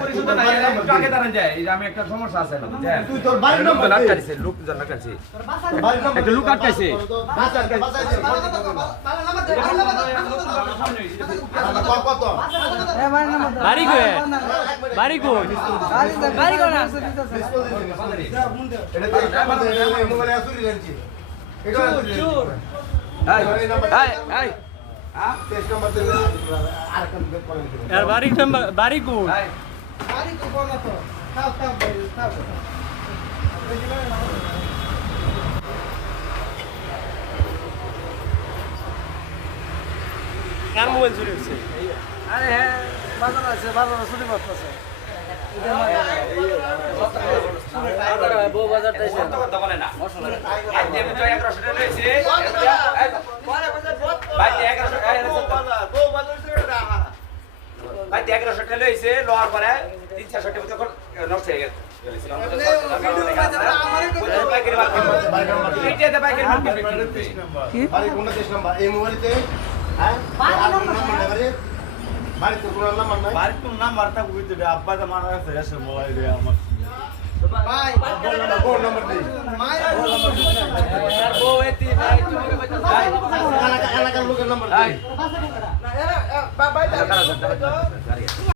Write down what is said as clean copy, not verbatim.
পরিচিত নাই একটু আগে দাঁড়ান যায় এই যে আমি একটা সমস্যা আছে না বুঝছেন তুই তোর বাড়ির নাম্বার দে। আটকাইছে লোক জন আটকাইছে বাড়ির নাম্বার একটা লোক আটকাইছে বাসায় দে। কত? বাড়ি কই বাড়ি কই বাড়ি কই না এটা তো নাম্বার দে, এটা মোবাইলে চুরি হয়েছে। এটা চোর। এই এই হ্যাঁ টেস্ট নাম্বার দে, আর কোন বের করে দিবি। আর বাড়ি নাম্বার বাড়ি কই এই কার মোবাইল চুরি হচ্ছে আরে হ্যাঁ বাজার আছে বাজারে ছুটি করতেছে বউ বাজার তাইছে কত কথা বলে না আজ দেবে তো 1100 টাকা লইছে ভাই 1100 টাকা বউ বাজার চুরি রাখা। ভাই 1100 টাকা লইছে লোয়ার পরে 300 টাকা তখন নষ্ট হয়ে গেছে বাড়ি কোনটা টেস্ট নাম্বার? এই মোবাইলেতে হ্যাঁ? আর কোন নাম্বার নাই বাড়ি? বাড়ি তো কোন নাম্বার নাই? বাড়ির কোন নাম্বারটা বুঝতে দে আব্বা তো মারা গেছে এসে মোবাইল দিয়ে আমার কোন নাম্বার দেই? বউ এতি ভাই তোমাকে কইতাছে এলাকার লোকের নাম্বার দেই। ভাই